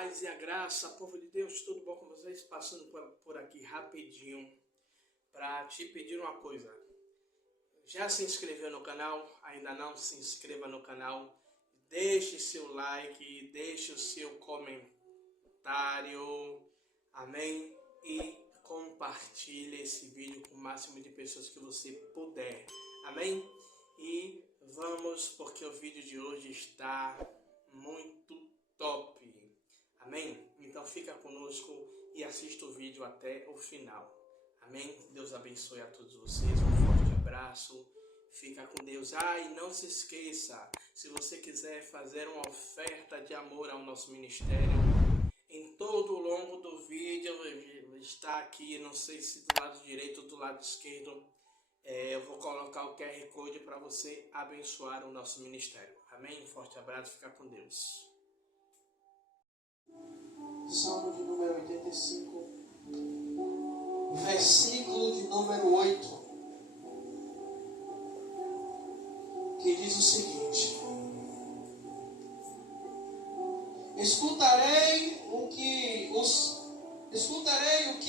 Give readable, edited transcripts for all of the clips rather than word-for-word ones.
paz e a graça, povo de Deus, tudo bom com vocês? Passando por aqui rapidinho para te pedir uma coisa. Já se inscreveu no canal? Ainda não? Se inscreva no canal, deixe seu like, deixe o seu comentário, amém? E compartilhe esse vídeo com o máximo de pessoas que você puder, amém? E vamos, porque o vídeo de hoje está muito top, amém? Então fica conosco e assista o vídeo até o final, amém? Deus abençoe a todos vocês, um forte abraço, fica com Deus. E não se esqueça, se você quiser fazer uma oferta de amor ao nosso ministério, em todo o longo do vídeo está aqui, não sei se do lado direito ou do lado esquerdo, eu vou colocar o QR Code para você abençoar o nosso ministério. Amém? Forte abraço, fica com Deus. Salmo de número 85, versículo de número 8, que diz o seguinte: Escutarei o que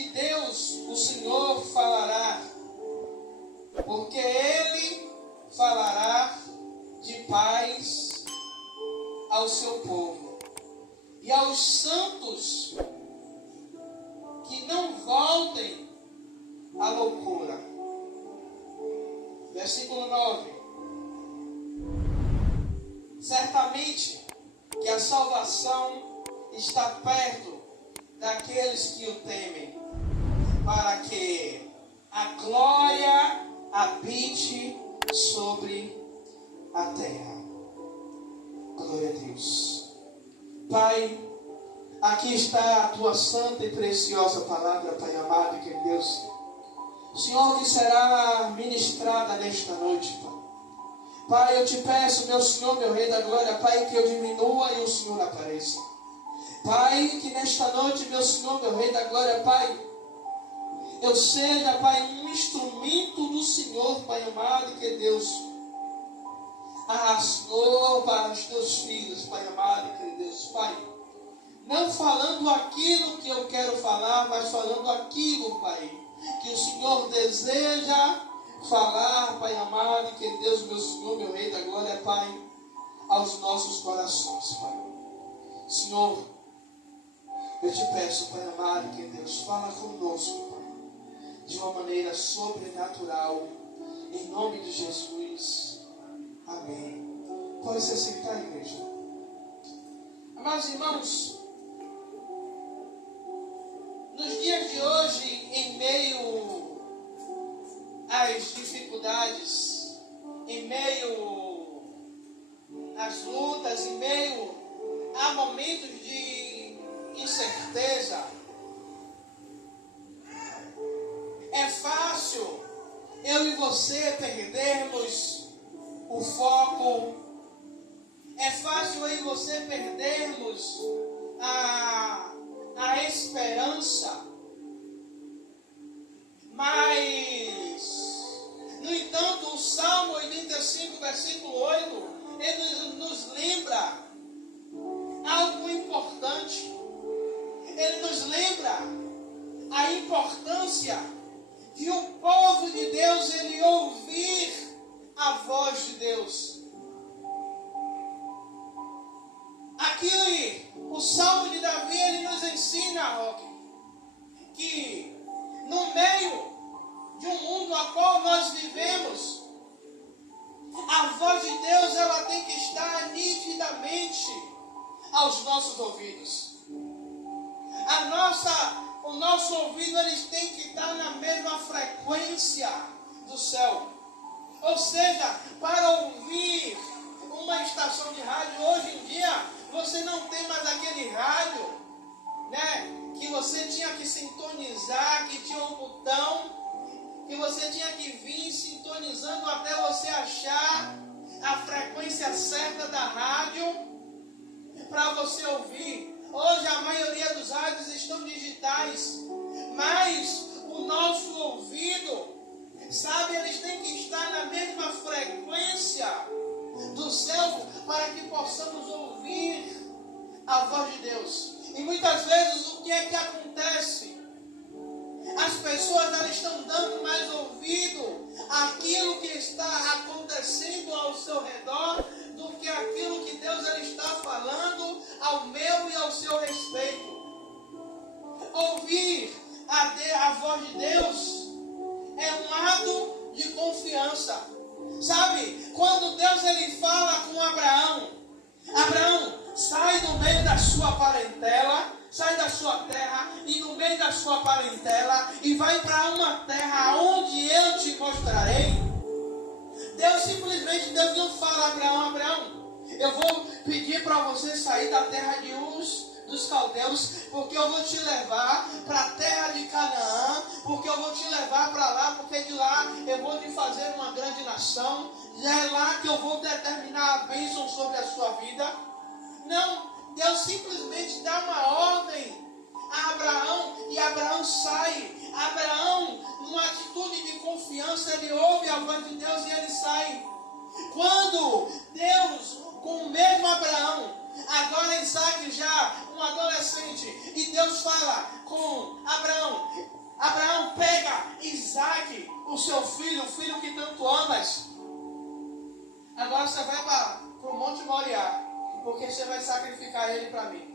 Deus, o Senhor, falará, porque Ele falará de paz ao seu povo e aos santos que não voltem à loucura. Versículo 9: Certamente que a salvação está perto daqueles que o temem, para que a glória habite sobre a terra. Glória a Deus. Pai, aqui está a tua santa e preciosa palavra, Pai amado e querido Deus. Senhor, que será ministrada nesta noite, Pai. Pai, eu te peço, meu Senhor, meu Rei da Glória, Pai, que eu diminua e o Senhor apareça. Pai, que nesta noite, meu Senhor, meu Rei da Glória, Pai, eu seja, Pai, um instrumento do Senhor, Pai amado, que Deus, Senhor, para os teus filhos, Pai amado, que Deus, Pai, não falando aquilo que eu quero falar, mas falando aquilo, Pai, que o Senhor deseja falar, Pai amado, que Deus, meu Senhor, meu Rei da Glória, Pai, aos nossos corações, Pai. Senhor, eu te peço, Pai amado, que Deus, fala conosco, Pai, de uma maneira sobrenatural, em nome de Jesus. Amém. Pode se sentar, igreja. Amados irmãos, nos dias de hoje, em meio às dificuldades, em meio às lutas, em meio a momentos de incerteza, é fácil eu e você perdermos o foco, é fácil eu e você perdermos a esperança, mas, no entanto, o Salmo 85, versículo 8, ele nos lembra algo importante. Ele nos lembra a importância de o povo de Deus ele ouvir a voz de Deus. Aqui, o Salmo de Davi, ele nos ensina, Roque, que no meio de um mundo a qual nós vivemos, a voz de Deus ela tem que estar nitidamente aos nossos ouvidos. O nosso ouvido eles tem que estar na mesma frequência do céu. Ou seja, para ouvir uma estação de rádio, hoje em dia, você não tem mais aquele rádio, né, que você tinha que sintonizar, que tinha um botão, que você tinha que vir sintonizando até você achar a frequência certa da rádio para você ouvir. Hoje a maioria dos rádios estão digitais, mas o nosso ouvido, sabe, eles têm que estar na mesma frequência do céu para que possamos ouvir a voz de Deus. E muitas vezes o que é que acontece? As pessoas elas estão dando mais ouvido àquilo que está acontecendo ao seu redor do que aquilo que Deus ele está falando ao meu e ao seu respeito. Ouvir a voz de Deus é um ato de confiança. Sabe, quando Deus ele fala com Abraão, Abraão, sai do meio da sua parentela, sai da sua terra e no meio da sua parentela e vai para uma terra onde eu te mostrarei. Deus simplesmente não fala a Abraão, Abraão, eu vou pedir para você sair da terra de Uz dos caldeus, porque eu vou te levar para a terra de Canaã, porque eu vou te levar para lá, porque de lá eu vou te fazer uma grande nação, e é lá que eu vou determinar a bênção sobre a sua vida. Não, Deus simplesmente dá uma ordem a Abraão e Abraão sai. Abraão, numa atitude de confiança, ele ouve a voz de Deus e ele sai. Quando Deus, com o mesmo Abraão, agora Isaac já um adolescente, e Deus fala com Abraão, Abraão, pega Isaac, o seu filho, o filho que tanto amas, agora você vai para o Monte Moriá, porque você vai sacrificar ele para mim.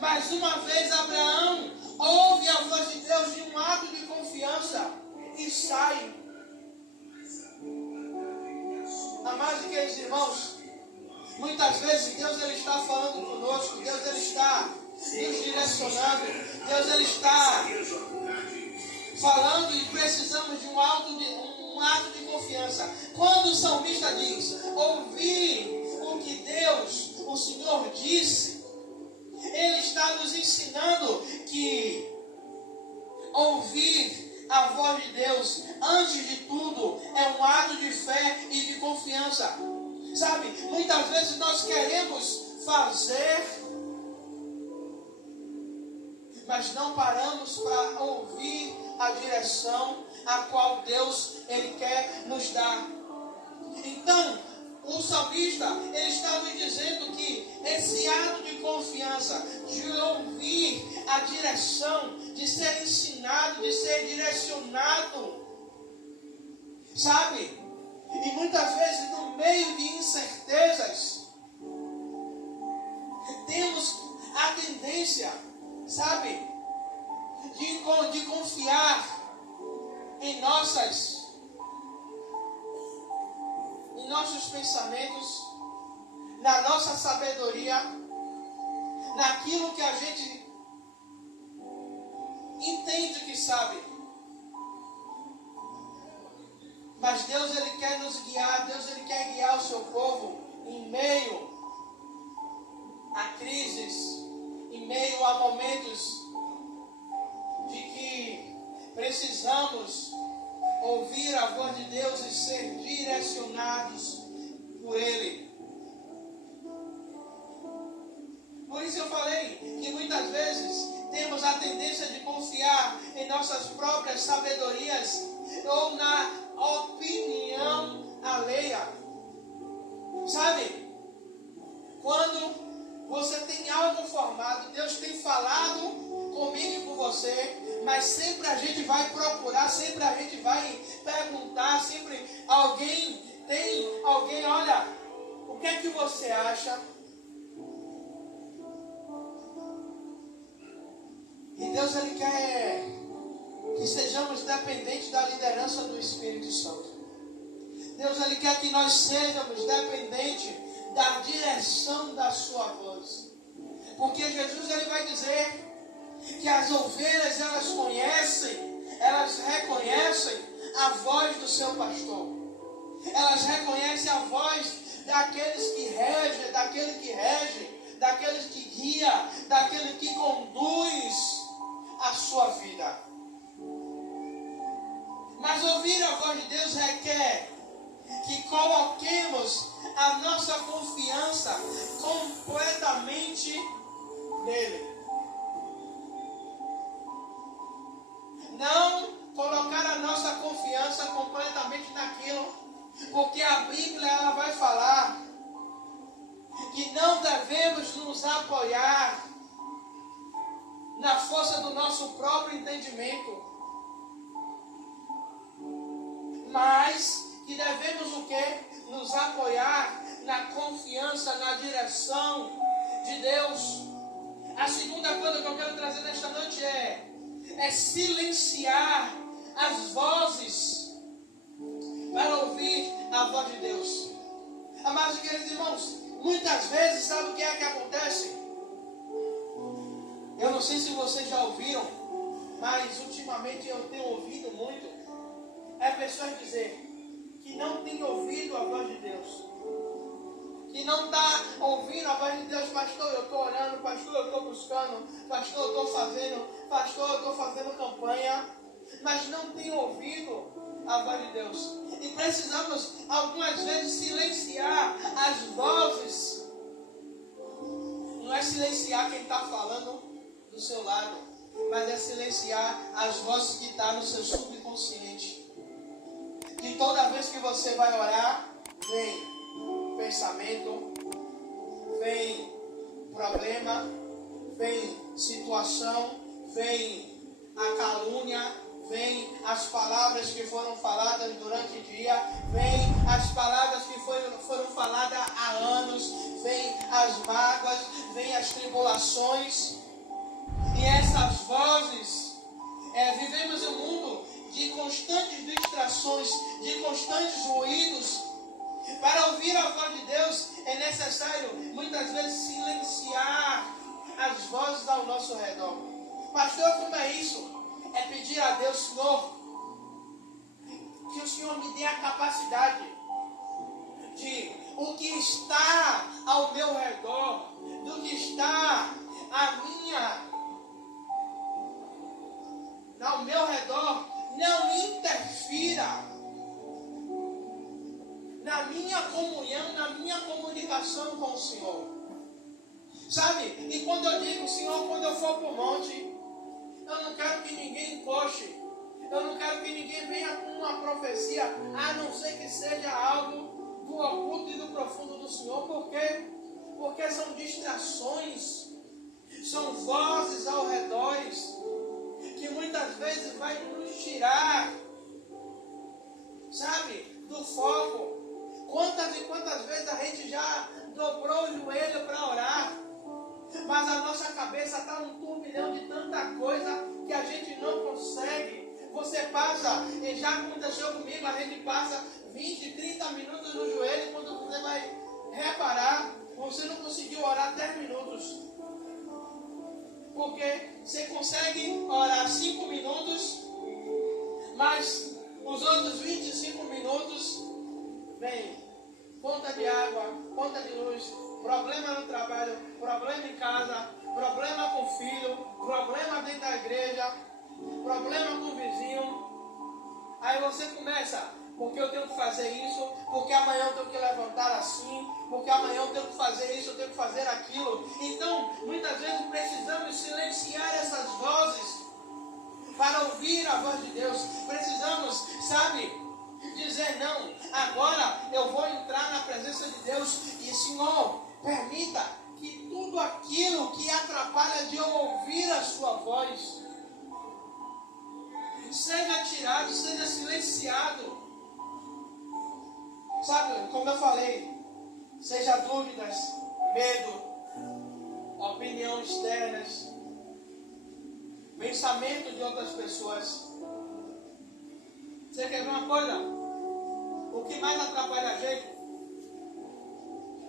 Mais uma vez Abraão ouve a voz de Deus de um ato de confiança e sai. Amados e queridos irmãos, muitas vezes Deus ele está falando conosco, Deus ele está nos direcionando, Deus ele está falando e precisamos de um ato de confiança. Quando o salmista diz, ouvir o que Deus, o Senhor disse, ele está nos ensinando que ouvir a voz de Deus, antes de tudo, é um ato de fé e de confiança. Sabe, muitas vezes nós queremos fazer, mas não paramos para ouvir a direção a qual Deus ele quer nos dar. Então, o salmista ele está nos dizendo que esse ato de confiança, de ouvir a direção, de ser ensinado, de ser direcionado, sabe? E muitas vezes no meio de incertezas, temos a tendência, sabe, de confiar em nossos pensamentos, na nossa sabedoria, naquilo que a gente entende que sabe. Mas Deus ele quer nos guiar, Deus ele quer guiar o seu povo em meio a crises, em meio a momentos de que precisamos ouvir a voz de Deus e ser direcionados por Ele. Por isso eu falei que muitas vezes temos a tendência de confiar em nossas próprias sabedorias ou na opinião alheia. Sabe? Quando você tem algo formado, Deus tem falado comigo e com você, mas sempre a gente vai procurar, sempre a gente vai perguntar, sempre alguém, olha, o que é que você acha? E Deus ele quer que sejamos dependentes da liderança do Espírito Santo. Deus ele quer que nós sejamos dependentes da direção da sua voz. Porque Jesus ele vai dizer que as ovelhas elas reconhecem a voz do seu pastor. Elas reconhecem a voz daqueles que regem, daqueles que guia, daquele que conduz a sua vida. Mas ouvir a voz de Deus requer que coloquemos a nossa confiança completamente nele. Não colocar a nossa confiança completamente naquilo, porque a Bíblia ela vai falar que não devemos nos apoiar na força do nosso próprio entendimento, mas que devemos o quê? Nos apoiar na confiança, na direção de Deus. A segunda coisa que eu quero trazer nesta noite é silenciar as vozes para ouvir a voz de Deus. Amados e queridos irmãos, muitas vezes, sabe o que é que acontece? Eu não sei se vocês já ouviram, mas ultimamente eu tenho ouvido muito, pessoas dizer que não tem ouvido a voz de Deus, que não está ouvindo a voz de Deus. Pastor, eu estou orando, pastor, eu estou buscando, pastor, eu estou fazendo, pastor, eu estou fazendo campanha, mas não tem ouvido a voz de Deus. E precisamos algumas vezes silenciar as vozes. Não é silenciar quem está falando do seu lado, mas é silenciar as vozes que estão no seu subconsciente. Que toda vez que você vai orar, vem pensamento, vem problema, vem situação, vem a calúnia, vem as palavras que foram faladas durante o dia, vem as palavras que foram faladas há anos, vem as mágoas, vem as tribulações. E essas vozes, vivemos em um mundo de constantes distrações, de constantes ruídos. Para ouvir a voz de Deus é necessário muitas vezes silenciar as vozes ao nosso redor. Pastor, como é isso? É pedir a Deus, Senhor, que o Senhor me dê a capacidade de o que está ao meu redor, do que está ao meu redor, não interfira na minha comunhão, na minha comunicação com o Senhor. Sabe? E quando eu digo, Senhor, quando eu for para o monte, eu não quero que ninguém encoste. Eu não quero que ninguém venha com uma profecia, a não ser que seja algo do oculto e do profundo do Senhor. Por quê? Porque são distrações, são vozes ao redor, que muitas vezes vai nos tirar, sabe, do foco. Quantas e quantas vezes a gente já dobrou o joelho para orar, mas a nossa cabeça está um turbilhão de tanta coisa que a gente não consegue. Você passa, e já aconteceu comigo, a gente passa 20, 30 minutos no joelho, quando você vai reparar, você não conseguiu orar 10 minutos. Porque você consegue orar 5 minutos, mas os outros 25 minutos vem conta de água, conta de luz, problema no trabalho, problema em casa, problema com o filho, problema dentro da igreja, problema com o vizinho. Aí você começa, porque eu tenho que fazer isso, porque amanhã eu tenho que levantar assim, porque amanhã eu tenho que fazer isso, eu tenho que fazer aquilo. Então, muitas vezes precisamos silenciar essas vozes para ouvir a voz de Deus. Precisamos, sabe, dizer não. Agora eu vou entrar na presença de Deus e, Senhor, permita que tudo aquilo que atrapalha de eu ouvir a sua voz seja tirado, seja silenciado. Sabe, como eu falei, seja dúvidas, medo, opiniões externas, pensamento de outras pessoas. Você quer ver uma coisa? O que mais atrapalha a gente?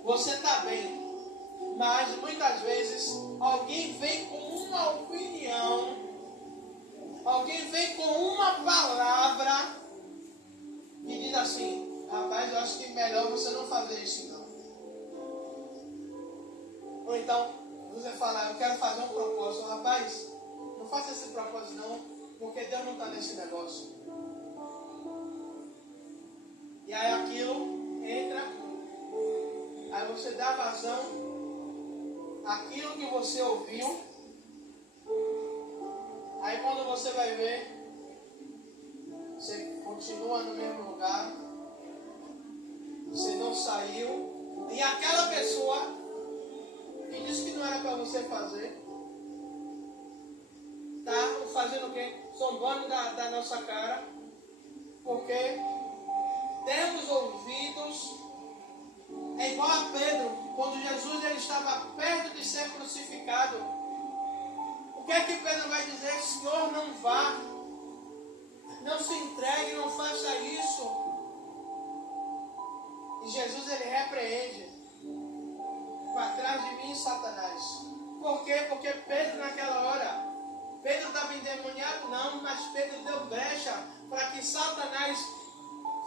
Você está bem, mas muitas vezes alguém vem com uma opinião, alguém vem com uma palavra e diz assim: rapaz, eu acho que é melhor você não fazer isso não. Ou então você fala: eu quero fazer um propósito. Rapaz, não faça esse propósito não, porque Deus não está nesse negócio. E aí aquilo entra, aí você dá vazão àquilo que você ouviu. Aí quando você vai ver, você continua no mesmo lugar, você não saiu, e aquela pessoa E disse que não era para você fazer. Tá fazendo o quê? Zombando da nossa cara. Porque temos ouvidos. É igual a Pedro, quando Jesus ele estava perto de ser crucificado. O que é que Pedro vai dizer? Senhor, não vá. Não se entregue, não faça isso. E Jesus ele repreende. Para trás de mim, Satanás. Por quê? Porque Pedro naquela hora, Pedro estava endemoniado? Não, mas Pedro deu brecha para que Satanás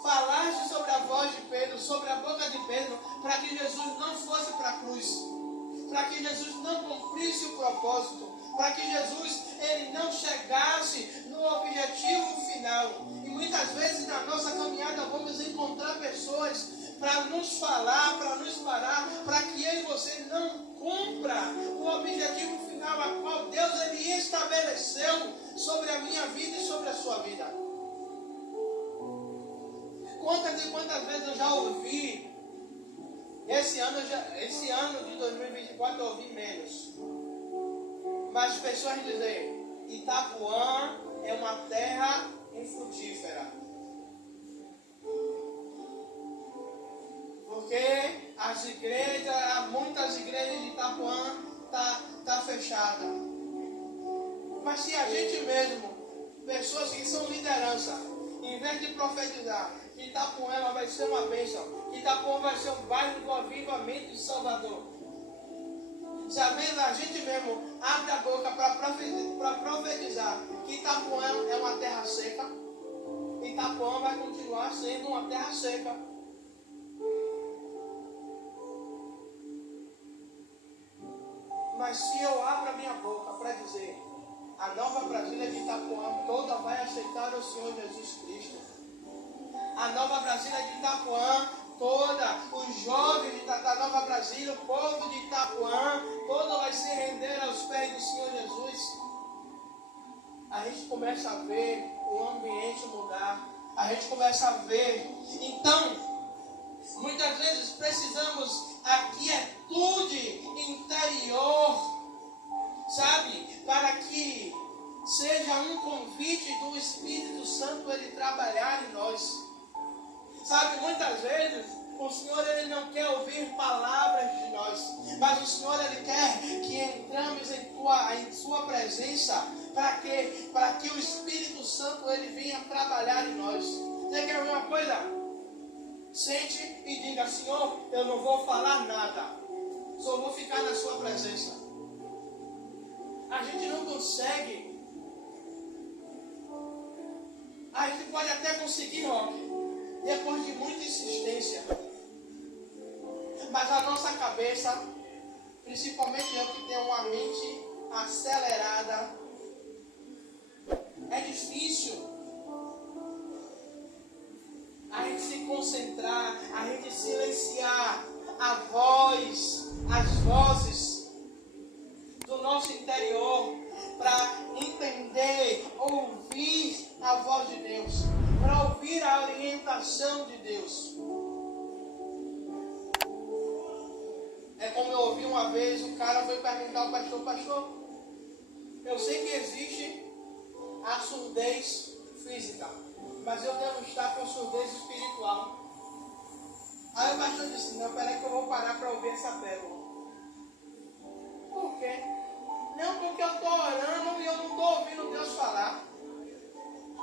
falasse sobre a voz de Pedro, sobre a boca de Pedro, para que Jesus não fosse para a cruz, para que Jesus não cumprisse o propósito, para que Jesus ele não chegasse no objetivo final. E muitas vezes na nossa caminhada vamos encontrar pessoas para nos falar, para nos parar, para que eu e você não cumpra o objetivo final a qual Deus ele estabeleceu sobre a minha vida e sobre a sua vida. Quantas vezes eu já ouvi, esse ano de 2024 eu ouvi menos, mas pessoas dizem, Itapuã é uma terra infrutífera. Porque as igrejas, muitas igrejas de Itapuã tá fechada. Mas se a gente mesmo, pessoas que são liderança, em vez de profetizar, que Itapuã vai ser uma bênção, que Itapuã vai ser um bairro do avivamento de Salvador. Se a gente mesmo abre a boca para profetizar que Itapuã é uma terra seca, Itapuã vai continuar sendo uma terra seca. Mas se eu abro a minha boca para dizer, a Nova Brasília de Itapuã toda vai aceitar o Senhor Jesus Cristo. A Nova Brasília de Itapuã toda, os jovens da Nova Brasília, o povo de Itapuã, todo vai se render aos pés do Senhor Jesus. A gente começa a ver o ambiente mudar. A gente começa a ver. Então, muitas vezes precisamos a quietude interior, sabe? Para que seja um convite do Espírito Santo ele trabalhar em nós. Sabe, muitas vezes o Senhor ele não quer ouvir palavras de nós, mas o Senhor ele quer que entramos em sua presença para que o Espírito Santo ele venha trabalhar em nós. Você quer ver uma coisa? Sente e diga, Senhor, eu não vou falar nada, só vou ficar na sua presença. A gente não consegue. A gente pode até conseguir, depois de muita insistência. Mas a nossa cabeça, principalmente eu que tenho uma mente acelerada, é difícil a gente se concentrar, a gente silenciar as vozes do nosso interior para entender, ouvir a voz de Deus, para ouvir a orientação de Deus. É como eu ouvi uma vez, o cara foi perguntar ao pastor, eu sei que existe a surdez física, mas eu devo estar com surdez espiritual. Aí o pastor disse, não, peraí que eu vou parar para ouvir essa pérola. Por quê? Não, porque eu estou orando e eu não estou ouvindo Deus falar.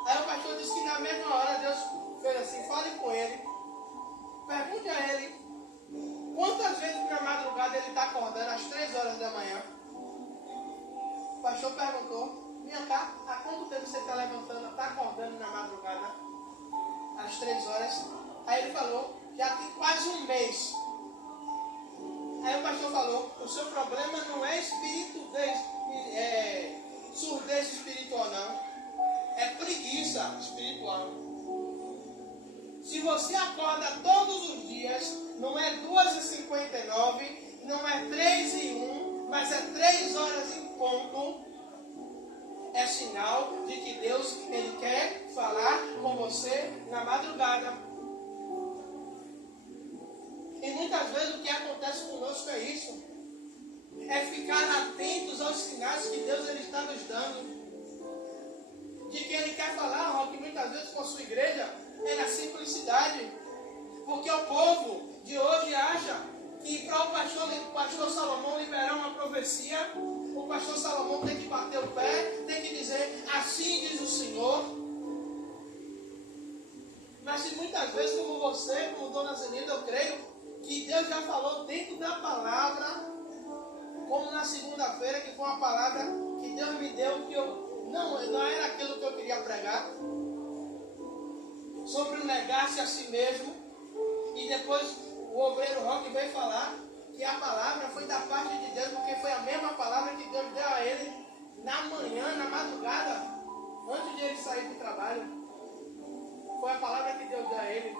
Aí o pastor disse que na mesma hora Deus fez assim, fale com ele, pergunte a ele, quantas vezes na madrugada ele está acordando às 3 horas da manhã? O pastor perguntou, minha cá, há quanto tempo você está levantando, está acordando na madrugada? Às 3 horas. Aí ele falou, já tem quase um mês. Aí o pastor falou, o seu problema não é surdez espiritual não, é preguiça espiritual. Se você acorda todos os dias, não é 2h59, não é 3h01, mas é 3 horas em ponto, é sinal de que Deus ele quer falar com você na madrugada. E muitas vezes o que acontece conosco é isso. é ficar atentos aos sinais que Deus ele está nos dando. De que Ele quer falar, Roque, muitas vezes com a sua igreja, é na simplicidade. Porque o povo de hoje acha que para o pastor Salomão liberar uma profecia, o pastor Salomão tem que bater o pé, tem que dizer, assim diz o Senhor. Mas se muitas vezes, como você, como Dona Zenilda, eu creio que Deus já falou dentro da palavra, como na segunda-feira, que foi uma palavra que Deus me deu, que não era aquilo que eu queria pregar, sobre o negar-se a si mesmo. E depois o obreiro Roque veio falar que a palavra foi da parte de Deus, porque foi a mesma palavra que Deus deu a ele na manhã, na madrugada, antes de ele sair do trabalho. Foi a palavra que Deus deu a ele.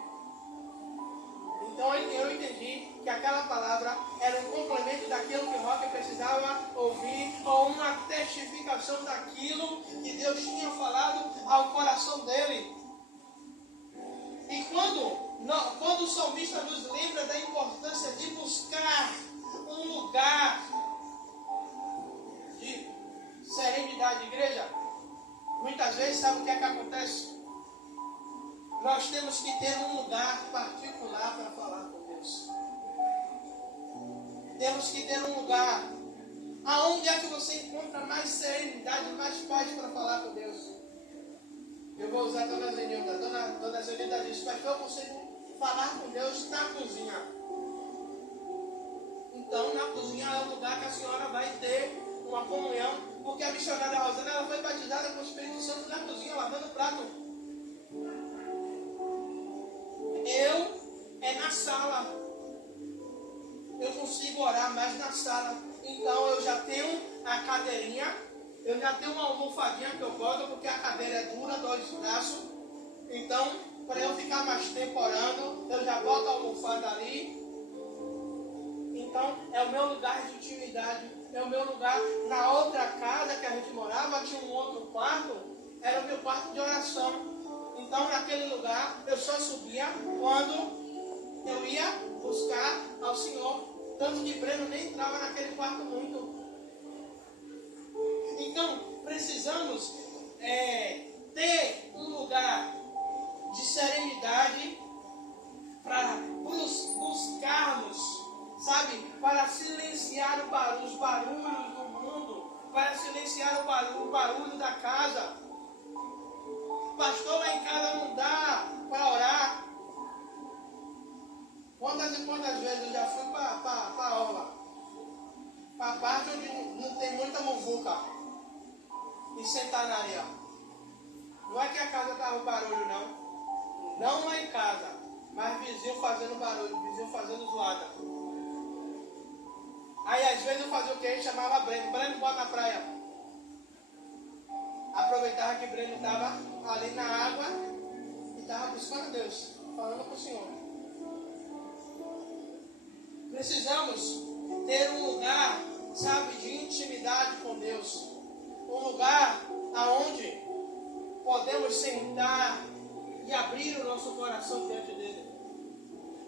Então eu entendi que aquela palavra era um complemento daquilo que o Roque precisava ouvir, ou uma testificação daquilo que Deus tinha falado ao coração dele. E quando o salmista nos lembra da importância de buscar um lugar de serenidade, igreja, muitas vezes sabe o que é que acontece? Nós temos que ter um lugar particular para falar com Deus. Temos que ter um lugar. Aonde é que você encontra mais serenidade, mais paz para falar com Deus? Eu vou usar a Dona Zenilda. Dona Zenilda diz, pastor, eu consigo falar com Deus na cozinha. Então, na cozinha é o lugar que a senhora vai ter uma comunhão. Porque a missionária Rosana, ela foi batizada com o Espírito Santo na cozinha, lavando prato. É na sala. Eu consigo orar mais na sala. Então eu já tenho a cadeirinha, eu já tenho uma almofadinha que eu gosto, porque a cadeira é dura, 2 braços. Então, para eu ficar mais tempo orando, eu já boto a almofada ali. Então, é o meu lugar de intimidade. É o meu lugar. Na outra casa que a gente morava, tinha um outro quarto, era o meu quarto de oração. Então, naquele lugar, eu só subia quando eu ia buscar ao Senhor. Tanto que Breno nem entrava naquele quarto muito. Então, precisamos ter um lugar de serenidade para buscarmos, sabe? Para silenciar os barulhos do mundo, para silenciar o barulho da casa. Pastor, lá em casa não dá para orar. Quantas e quantas vezes eu já fui para a aula, para a parte onde não tem muita muvuca, e sentar na areia. Não é que a casa estava barulho, não. Não lá em casa, mas vizinho fazendo barulho, vizinho fazendo zoada. Aí às vezes eu fazia o que? Chamava Breno, bora na praia. Aproveitava que Breno estava ali na água e estava buscando Deus, falando com o Senhor. Precisamos ter um lugar, sabe, de intimidade com Deus. Um lugar aonde podemos sentar e abrir o nosso coração diante dele.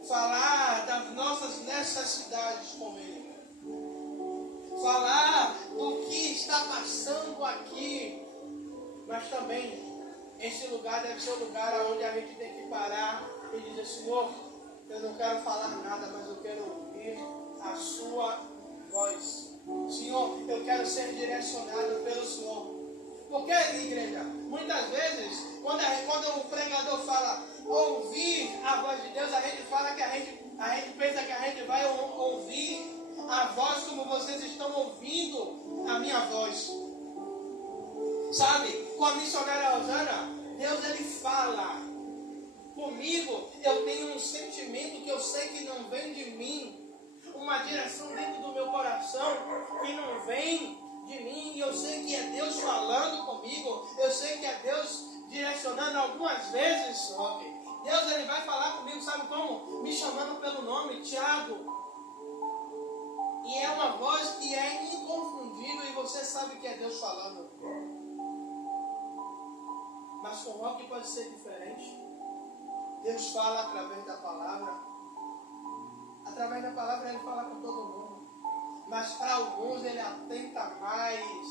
Falar das nossas necessidades com ele. Falar do que está passando aqui. Mas também, esse lugar deve ser um lugar onde a gente tem que parar e dizer, Senhor, eu não quero falar nada, mas eu quero ouvir a sua voz. Senhor, eu quero ser direcionado pelo Senhor. Porque, igreja, muitas vezes, quando o pregador fala ouvir a voz de Deus, a gente fala que a gente pensa que a gente vai ouvir a voz como vocês estão ouvindo a minha voz. Sabe, com a missionária Rosana, Deus ele fala. Comigo, eu tenho um sentimento que eu sei que não vem de mim. Uma direção dentro do meu coração que não vem de mim. E eu sei que é Deus falando comigo. Eu sei que é Deus direcionando algumas vezes. Deus ele vai falar comigo, sabe como? Me chamando pelo nome, Tiago. E é uma voz que é inconfundível e você sabe que é Deus falando. Mas com o Roque pode ser diferente. Deus fala através da palavra. Através da palavra ele fala com todo mundo. mas para alguns ele atenta mais,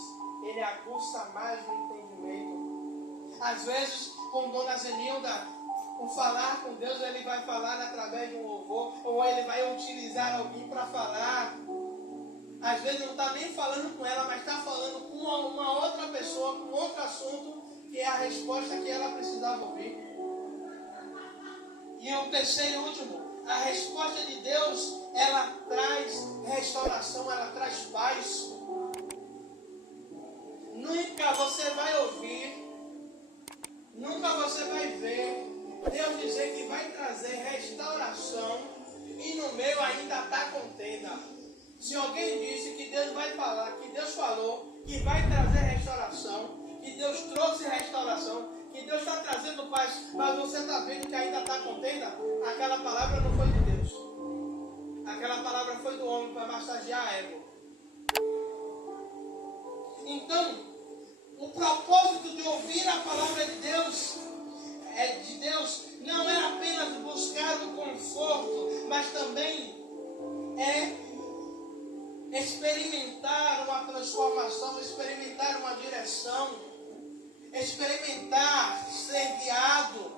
ele aguça mais o entendimento. Às vezes, com Dona Zenilda, o falar com Deus, ele vai falar através de um louvor, ou ele vai utilizar alguém para falar. Às vezes não está nem falando com ela, mas está falando com uma outra pessoa, com outro assunto, que é a resposta que ela precisava ouvir. E o terceiro e último, a resposta de Deus, ela traz restauração, ela traz paz. Nunca você vai ouvir, nunca você vai ver Deus dizer que vai trazer restauração e no meio ainda está contenda. Se alguém disse que Deus vai falar, que Deus falou, que vai trazer restauração, que Deus trouxe restauração, que Deus está trazendo paz, mas você está vendo que ainda está contenda, aquela palavra não foi de Deus. Aquela palavra foi do homem para massagear a ego. Então, o propósito de ouvir a palavra de Deus não é apenas buscar o conforto, mas também é experimentar uma transformação, experimentar uma direção, experimentar ser guiado.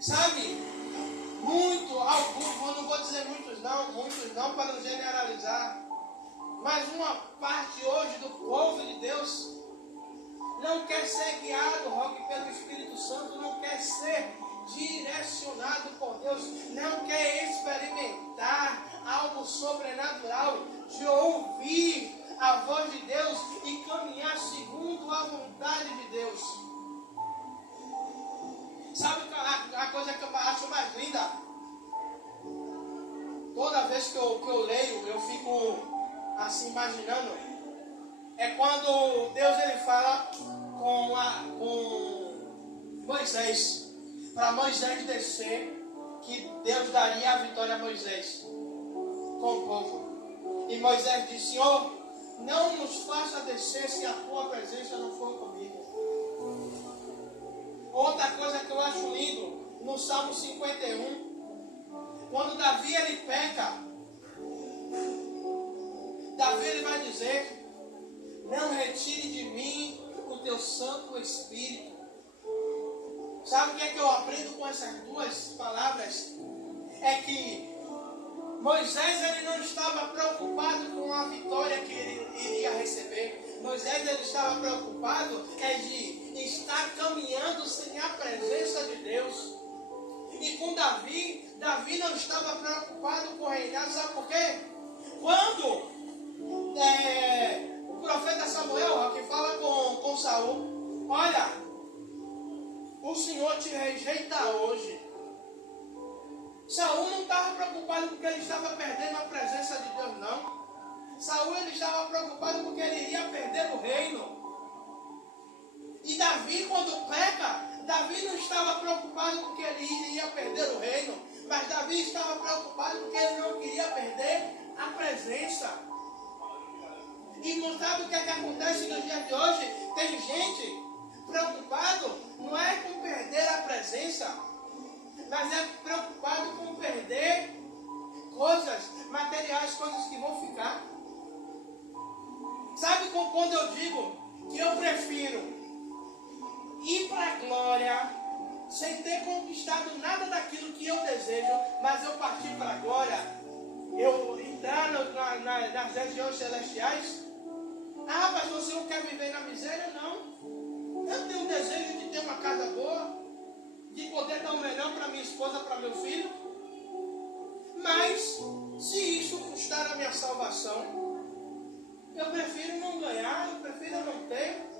Sabe? Alguns, eu não vou dizer muitos não para não generalizar, mas uma parte hoje do povo de Deus não quer ser guiado, Roque, pelo Espírito Santo, não quer ser direcionado por Deus, não quer experimentar algo sobrenatural, de ouvir a voz de Deus e caminhar segundo a vontade de Deus. Sabe a coisa que eu acho mais linda? Toda vez que eu leio, eu fico assim imaginando, é quando Deus ele fala com Moisés, para Moisés descer, que Deus daria a vitória a Moisés com o povo. E Moisés disse: Senhor, não nos faça descer se a tua presença não for comigo. Outra coisa que eu acho lindo, no Salmo 51, quando Davi ele peca, Davi ele vai dizer: não retire de mim o teu Santo Espírito. Sabe o que é que eu aprendo com essas duas palavras? É que Moisés ele não estava preocupado com a vitória que ele iria receber. Moisés ele estava preocupado de estar caminhando sem a presença de Deus. E com Davi não estava preocupado com o reinado. Sabe por quê? Quando o profeta Samuel, que fala com Saul: olha, o Senhor te rejeita hoje. Saul não estava preocupado porque ele estava perdendo a presença de Deus, não. Saul ele estava preocupado porque ele iria perder o reino. E Davi, quando peca, Davi não estava preocupado porque ele iria perder o reino, mas Davi estava preocupado porque ele não queria perder a presença. E não sabe o que é que acontece nos dias de hoje? Tem gente preocupado não é com perder a presença, mas é preocupado com perder coisas materiais, coisas que vão ficar. Sabe quando eu digo que eu prefiro ir para a glória sem ter conquistado nada daquilo que eu desejo, mas eu partir para a glória, eu entrar nas regiões celestiais? Ah, mas você não quer viver na miséria? Não. Eu tenho um desejo de ter uma casa boa, de poder dar o melhor para minha esposa, para meu filho. Mas, se isso custar a minha salvação, eu prefiro não ganhar, eu prefiro não ter.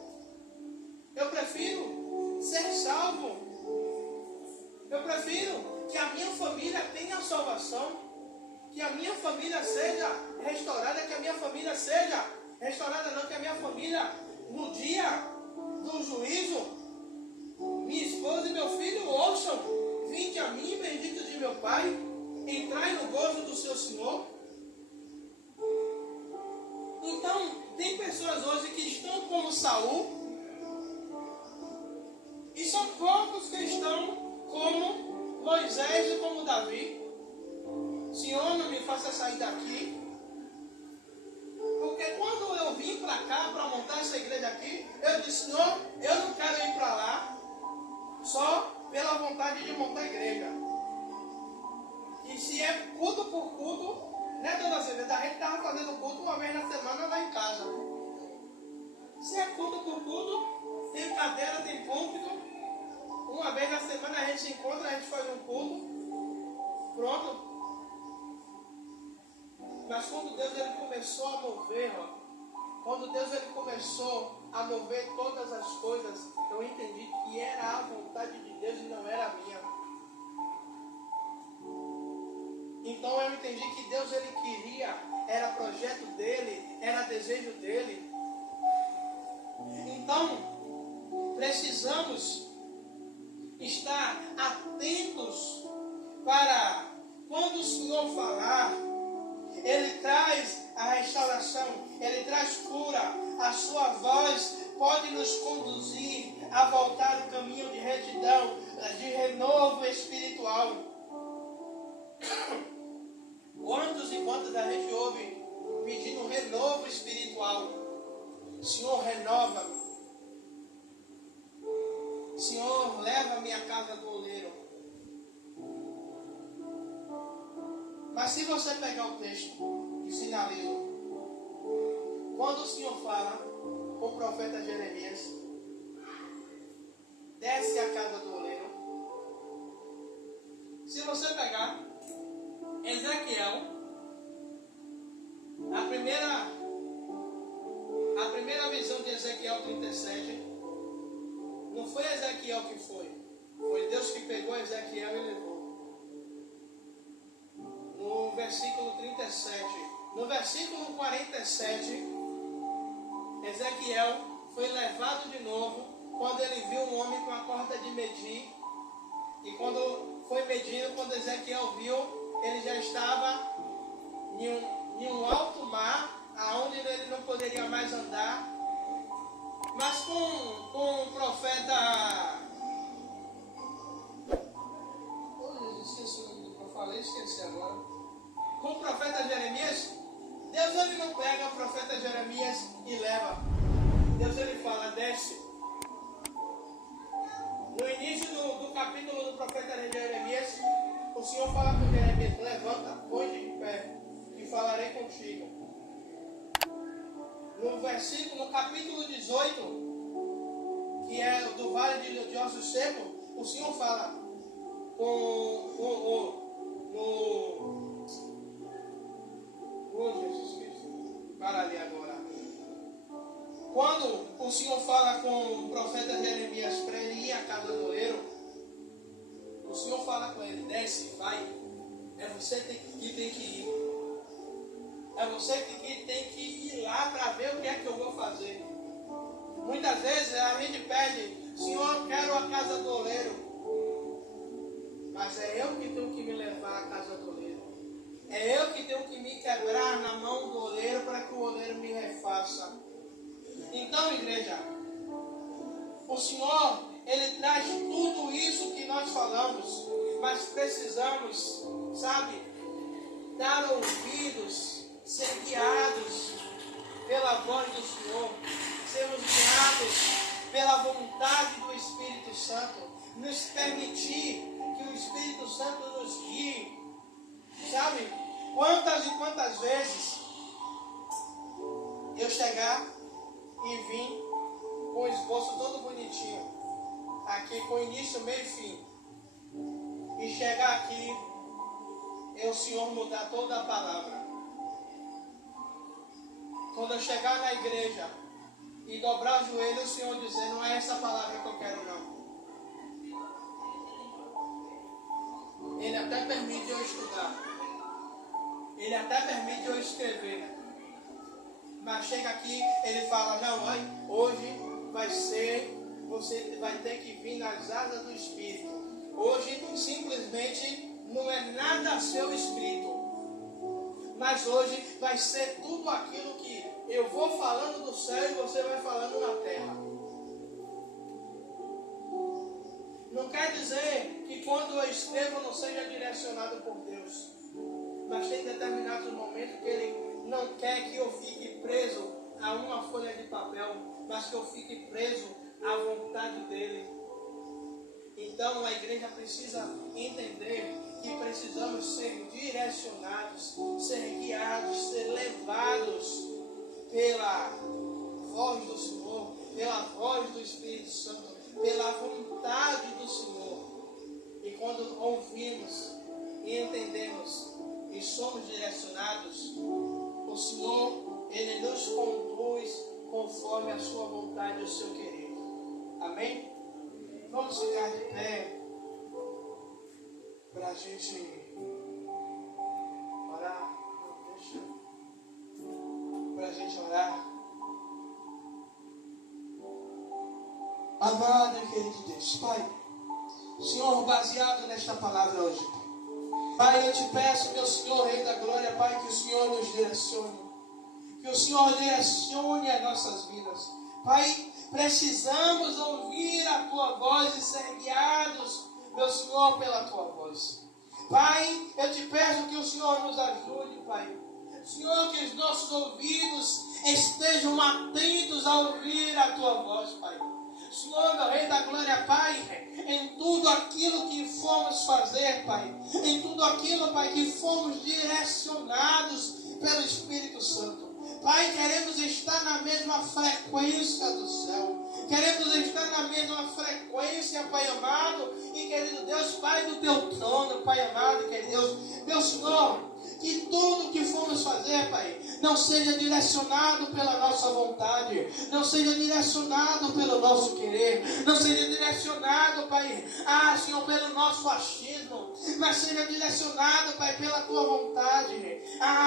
Eu prefiro ser salvo. Eu prefiro que a minha família tenha salvação, que a minha família seja restaurada, que a minha família seja restaurada, não, que a minha família, no dia do juízo, minha esposa e meu filho ouçam: vinde a mim, bendito de meu Pai, entrai no gozo do seu Senhor. Então, tem pessoas hoje que estão como Saul, e são poucos que estão como Moisés e como Davi. Senhor, não me faça sair daqui essa igreja aqui, eu disse, Senhor, eu não quero ir para lá só pela vontade de montar a igreja. E se é culto por culto, né, dona Zilda? A gente estava fazendo culto uma vez na semana lá em casa. Se é culto por culto, tem cadeira, tem púlpito. Uma vez na semana a gente se encontra, a gente faz um culto. Pronto. Mas quando Deus ele começou a mover, quando Deus ele começou a mover todas as coisas, eu entendi que era a vontade de Deus e não era a minha. Então eu entendi que Deus ele queria, era projeto dele, era desejo dele. Então, precisamos estar atentos para quando o Senhor falar, Ele traz a restauração, Ele traz cura. A sua voz pode nos conduzir a voltar ao caminho de retidão, de renovo espiritual. Quantos e quantas a gente ouve pedindo renovo espiritual? Senhor, renova-me. Senhor, leva a minha casa do oleiro. Mas se você pegar o texto e finalizo, quando o Senhor fala com o profeta Jeremias, desce a casa do oleiro. Se você pegar Ezequiel, a primeira visão de Ezequiel 37, não foi Ezequiel que foi Deus que pegou Ezequiel e levou. No versículo 37, no versículo 47, Ezequiel foi levado de novo quando ele viu um homem com a corda de medir. E quando foi medindo, quando Ezequiel viu, ele já estava em um alto mar, aonde ele não poderia mais andar. Mas com o profeta... esqueci agora. Com o profeta Jeremias, Deus ele não pega o profeta Jeremias e leva. Deus ele fala, desce. No início do capítulo do profeta Jeremias, o Senhor fala com Jeremias, levanta, põe-te de pé e falarei contigo. No capítulo 18, que é do vale de ossos secos, o Senhor fala Jesus Cristo. Para ali agora. Quando o Senhor fala com o profeta Jeremias para ele ir à casa do oleiro, o Senhor fala com ele, desce, vai. É você que tem que ir. É você que tem que ir lá para ver o que é que eu vou fazer. Muitas vezes a gente pede, Senhor, eu quero a casa do oleiro. Mas é eu que tenho que me levar à casa do oleiro. É eu que tenho que me quebrar na mão do oleiro para que o oleiro me refaça. Então, igreja, o Senhor, Ele traz tudo isso que nós falamos, mas precisamos, sabe, dar ouvidos, ser guiados pela voz do Senhor, sermos guiados pela vontade do Espírito Santo, nos permitir que o Espírito Santo nos guie. Sabe, quantas e quantas vezes eu chegar e vim com o esboço todo bonitinho, aqui com início, meio e fim, e chegar aqui e o Senhor mudar toda a palavra. Quando eu chegar na igreja e dobrar o joelho, o Senhor dizer, não é essa palavra que eu quero não. Ele até permite eu estudar. Ele até permite eu escrever. Mas chega aqui, ele fala, não, hoje vai ser, você vai ter que vir nas asas do Espírito. Hoje simplesmente não é nada seu Espírito. Mas hoje vai ser tudo aquilo que eu vou falando do céu e você vai falando na terra. Não quer dizer que quando eu escrevo não seja direcionado por Deus. Mas tem determinados momentos que Ele não quer que eu fique preso a uma folha de papel, mas que eu fique preso à vontade dele. Então a igreja precisa entender que precisamos ser direcionados, ser guiados, ser levados pela voz do Senhor, pela voz do Espírito Santo, pela vontade do Senhor. E quando ouvimos e entendemos e somos direcionados, o Senhor, Ele nos conduz conforme a sua vontade e o seu querer. Amém? Vamos ficar de pé para a gente orar. Para a gente orar. Amado e querido Deus, Pai, Senhor, baseado nesta palavra hoje, Pai, eu te peço, meu Senhor, Rei da Glória, Pai, que o Senhor nos direcione. Que o Senhor direcione as nossas vidas. Pai, precisamos ouvir a Tua voz e ser guiados, meu Senhor, pela Tua voz. Pai, eu te peço que o Senhor nos ajude, Pai. Senhor, que os nossos ouvidos estejam atentos a ouvir a Tua voz, Pai. Senhor, meu Rei da Glória, Pai, em tudo aquilo que fomos fazer, Pai, em tudo aquilo, Pai, que fomos direcionados pelo Espírito Santo. Pai, queremos estar na mesma frequência do céu. Queremos estar na mesma frequência, Pai amado e querido Deus, Pai, do Teu trono, Pai amado e querido Deus. Meu Senhor, que tudo que formos fazer, Pai, não seja direcionado pela nossa vontade, não seja direcionado pelo nosso querer, não seja direcionado, Pai, Senhor, pelo nosso achismo, mas seja direcionado, Pai, pela Tua vontade.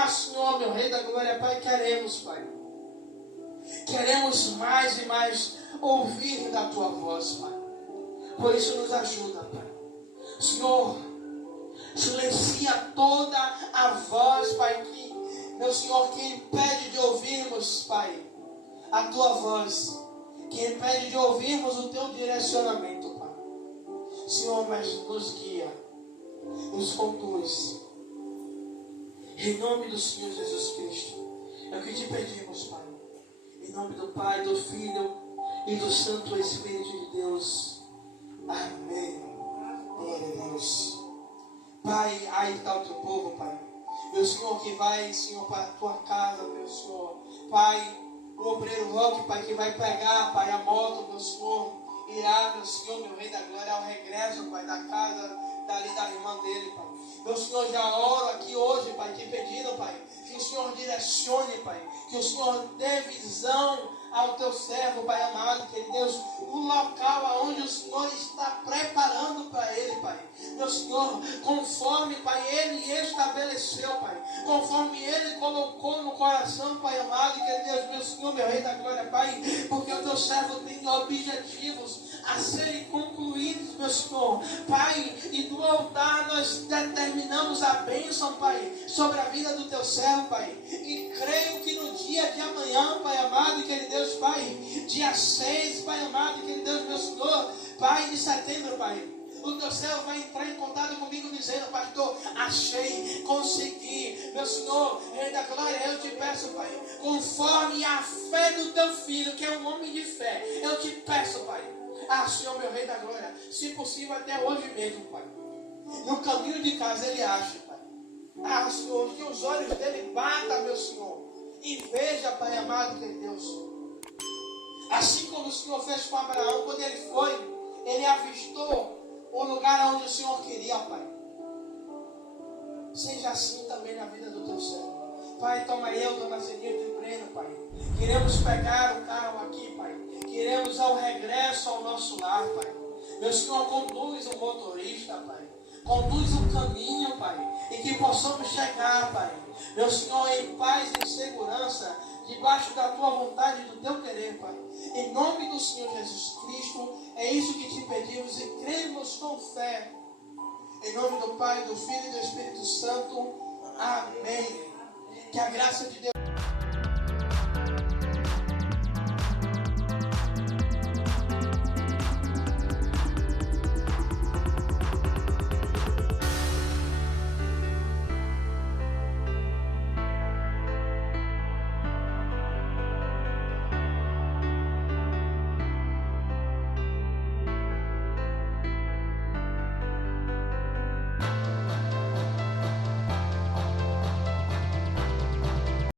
Senhor, meu Rei da Glória, Pai, queremos, Pai, queremos mais e mais ouvir da Tua voz, Pai. Por isso nos ajuda, Pai. Senhor, silencia toda a voz, Pai, que, meu Senhor, que impede de ouvirmos, Pai, a Tua voz, que impede de ouvirmos o Teu direcionamento, Pai. Senhor, mas nos guia, nos conduz. Em nome do Senhor Jesus Cristo, é o que te pedimos, Pai. Em nome do Pai, do Filho e do Santo Espírito de Deus. Amém. Glória a Deus. Pai, aí está o Teu povo, Pai. Meu Senhor, que vai, Senhor, para a Tua casa, meu Senhor. Pai, o obreiro Roque, Pai, que vai pegar, Pai, a moto, meu Senhor. Irá, meu Senhor, meu Rei da Glória, ao regresso, Pai, da casa dali da irmã dele, Pai. Meu Senhor, já oro aqui hoje, Pai, te pedindo, Pai, que o Senhor direcione, Pai, que o Senhor dê visão ao Teu servo, Pai amado, querido Deus, o local aonde o Senhor está preparando para ele, Pai. Meu Senhor, conforme, Pai, Ele estabeleceu, Pai, conforme Ele colocou no coração, Pai amado, querido Deus, meu Senhor, meu Rei da Glória, Pai, porque o Teu servo tem objetivos a serem concluídos, meu Senhor, Pai, e do altar nós determinamos a bênção, Pai, sobre a vida do Teu servo, Pai, e creio que no dia de amanhã, Pai amado, querido Deus, Pai, dia 6, Pai amado, querido Deus, meu Senhor, Pai, de setembro, Pai, o Teu servo vai entrar em contato comigo dizendo, pastor, achei, consegui, meu Senhor, Rei da Glória, eu te peço, Pai, conforme a fé do Teu filho, que é um homem de fé, eu te peço, Pai, Senhor, meu Rei da Glória, se possível até hoje mesmo, Pai, no caminho de casa ele acha, Pai, Senhor, que os olhos dele batam, meu Senhor, e veja, Pai amado, que Deus, assim como o Senhor fez com Abraão, quando ele foi, ele avistou o lugar onde o Senhor queria, Pai. Seja assim também na vida do Teu servo. Pai, toma eu, dona Cenilde e Breno, Pai. Queremos pegar o carro aqui, Pai. Queremos ao regresso ao nosso lar, Pai. Meu Senhor, conduz o motorista, Pai. Conduz o caminho, Pai. E que possamos chegar, Pai. Meu Senhor, em paz e em segurança, debaixo da Tua vontade e do Teu querer, Pai. Em nome do Senhor Jesus Cristo, é isso que te pedimos e cremos com fé. Em nome do Pai, do Filho e do Espírito Santo. Amém. Que a graça de Deus